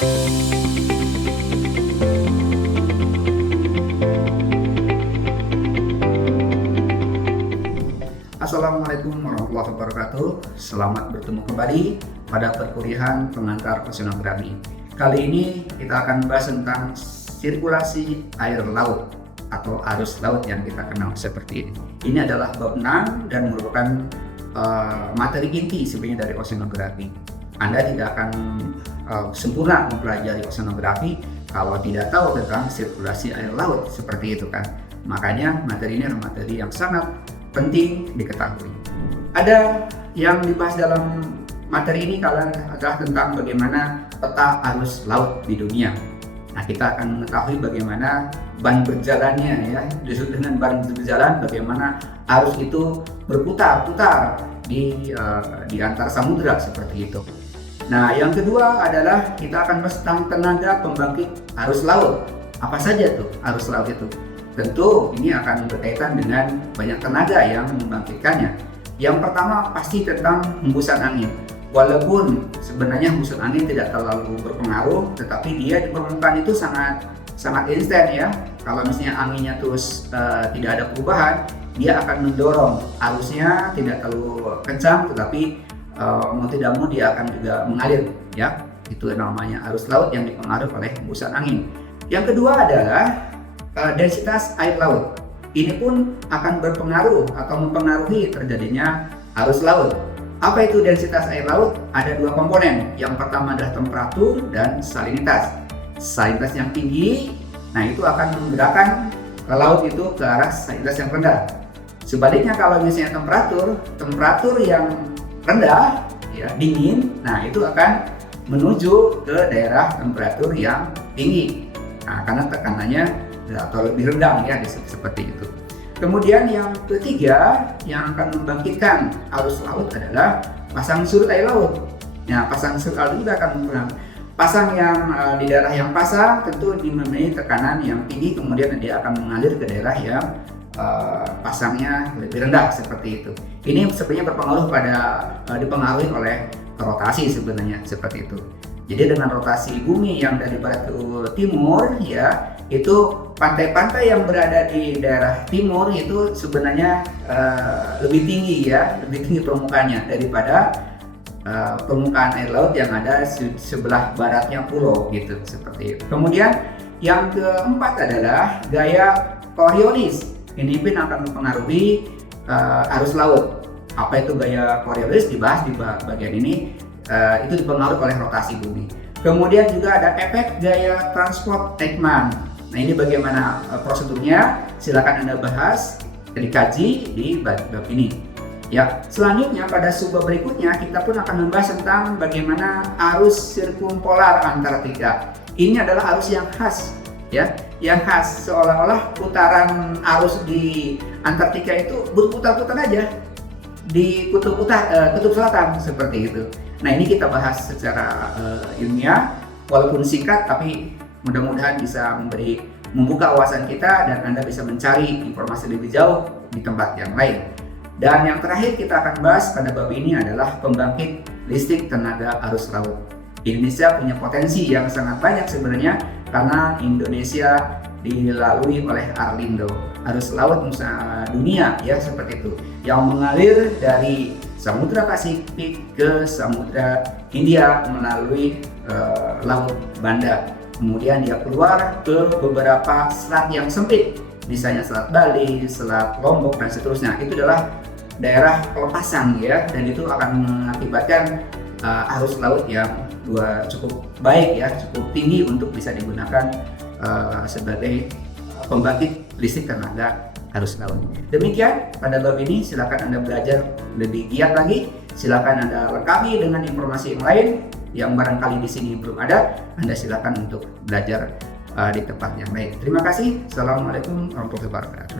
Assalamualaikum warahmatullahi wabarakatuh. Selamat bertemu kembali pada perkuliahan pengantar oceanografi. Kali ini kita akan membahas tentang sirkulasi air laut atau arus laut yang kita kenal seperti ini. Ini adalah bab 6 dan merupakan materi inti sebenarnya dari oceanografi. Anda tidak akan sempurna mempelajari oceanografi kalau tidak tahu tentang sirkulasi air laut seperti itu kan. Makanya materi ini adalah materi yang sangat penting diketahui. Ada yang dibahas dalam materi ini kalian adalah tentang bagaimana peta arus laut di dunia. Nah, kita akan mengetahui bagaimana ban berjalannya ya. Disebut dengan ban berjalan, bagaimana arus itu berputar-putar di antar samudra seperti itu. Nah, yang kedua adalah kita akan bahas tentang tenaga pembangkit arus laut. Apa saja tuh arus laut itu? Tentu ini akan berkaitan dengan banyak tenaga yang membangkitkannya. Yang pertama pasti tentang hembusan angin. Walaupun sebenarnya hembusan angin tidak terlalu berpengaruh, tetapi dia di permukaan itu sangat instan ya. Kalau misalnya anginnya terus tidak ada perubahan, dia akan mendorong arusnya tidak terlalu kencang, tetapi mau tidak mau dia akan juga mengalir ya. Itu namanya arus laut yang dipengaruhi oleh hembusan angin. Yang kedua adalah densitas air laut. Ini pun akan berpengaruh atau mempengaruhi terjadinya arus laut. Apa itu densitas air laut? Ada dua komponen. Yang pertama adalah temperatur dan salinitas. Salinitas yang tinggi, nah itu akan menggerakkan ke laut itu ke arah salinitas yang rendah. Sebaliknya kalau misalnya temperatur yang rendah, ya dingin, nah itu akan menuju ke daerah temperatur yang tinggi. Nah, karena tekanannya atau lebih rendah ya seperti itu. Kemudian yang ketiga yang akan membangkitkan arus laut adalah pasang surut air laut. Nah, pasang surut air laut juga akan pasang yang di daerah yang pasang tentu dimiliki tekanan yang tinggi, kemudian dia akan mengalir ke daerah yang pasangnya lebih rendah seperti itu. Ini sebenarnya dipengaruhi oleh rotasi sebenarnya seperti itu. Jadi dengan rotasi bumi yang dari barat ke timur ya, itu pantai-pantai yang berada di daerah timur itu sebenarnya lebih tinggi ya, lebih tinggi permukaannya daripada permukaan air laut yang ada sebelah baratnya pulau gitu seperti itu. Kemudian yang keempat adalah gaya Coriolis. Ini pun akan mempengaruhi arus laut. Apa itu gaya Coriolis dibahas di bagian ini. Itu dipengaruhi oleh rotasi bumi. Kemudian juga ada efek gaya transport Ekman. Nah, ini bagaimana prosedurnya? Silakan Anda bahas, dikaji di bab ini. Ya, selanjutnya pada subbab berikutnya kita pun akan membahas tentang bagaimana arus sirkumpolar Antartika. Ini adalah arus yang khas, ya, yang khas seolah-olah putaran arus di Antartika itu berputar-putar aja di kutub selatan seperti itu. Nah, ini kita bahas secara ilmiah, walaupun singkat, tapi mudah-mudahan bisa membuka wawasan kita dan Anda bisa mencari informasi lebih jauh di tempat yang lain. Dan yang terakhir kita akan bahas pada bab ini adalah pembangkit listrik tenaga arus laut. Indonesia punya potensi yang sangat banyak sebenarnya karena Indonesia dilalui oleh Arlindo, arus laut dunia ya seperti itu, yang mengalir dari Samudra Pasifik ke Samudra Hindia melalui Laut Banda. Kemudian dia keluar ke beberapa selat yang sempit, misalnya Selat Bali, Selat Lombok dan seterusnya. Itu adalah daerah pelepasan ya, dan itu akan mengakibatkan arus laut yang cukup baik ya, cukup tinggi untuk bisa digunakan sebagai pembangkit listrik tenaga arus laut. Demikian pada bab ini, silakan Anda belajar lebih giat lagi. Silakan Anda lengkapi dengan informasi yang lain yang barangkali di sini belum ada. Anda silakan untuk belajar di tempat yang lain. Terima kasih. Assalamualaikum warahmatullahi wabarakatuh.